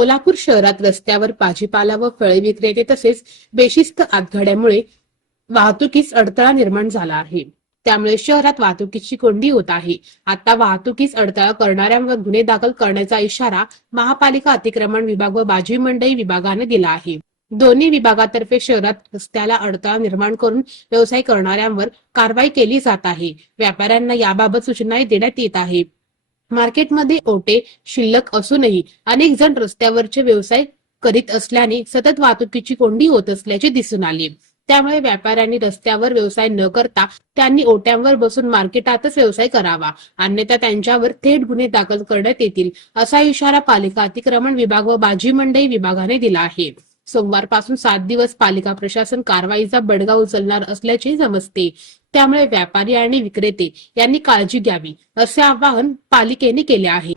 सोलापूर शहरात रस्त्यावर भाजीपाला व फळे विक्रेते तसेच बेशिस्त आतगाड्यामुळे वाहतुकीस अडथळा निर्माण झाला आहे. त्यामुळे शहरात वाहतुकीची कोंडी होत आहे. आता वाहतुकीस अडथळा करणाऱ्यांवर गुन्हे दाखल करण्याचा इशारा महापालिका अतिक्रमण विभाग व भाजी मंडई विभागाने दिला आहे. दोन्ही विभागातर्फे शहरात रस्त्याला अडथळा निर्माण करून व्यवसाय करणाऱ्यांवर कारवाई केली जात आहे. व्यापाऱ्यांना याबाबत सूचनाही देण्यात येत आहे. मार्केटमध्ये ओटे शिल्लक असूनही अनेक जण रस्त्यावरचे व्यवसाय करीत असल्याने सतत वाहतुकीची कोंडी होत असल्याचे दिसून आले. त्यामुळे व्यापाऱ्यांनी रस्त्यावर व्यवसाय न करता त्यांनी ओट्यांवर बसून मार्केटातच व्यवसाय करावा, अन्यथा त्यांच्यावर थेट गुन्हे दाखल करण्यात येतील, असा इशारा पालिका अतिक्रमण विभाग व भाजी मंडई विभागाने दिला आहे. सोमवारपासून 7 दिवस पालिका प्रशासन कारवाईचा बडगा उचलणार असल्याचे समजते. त्यामुळे व्यापारी आणि विक्रेते यांनी काळजी घ्यावी, असे आवाहन पालिकेने केले आहे.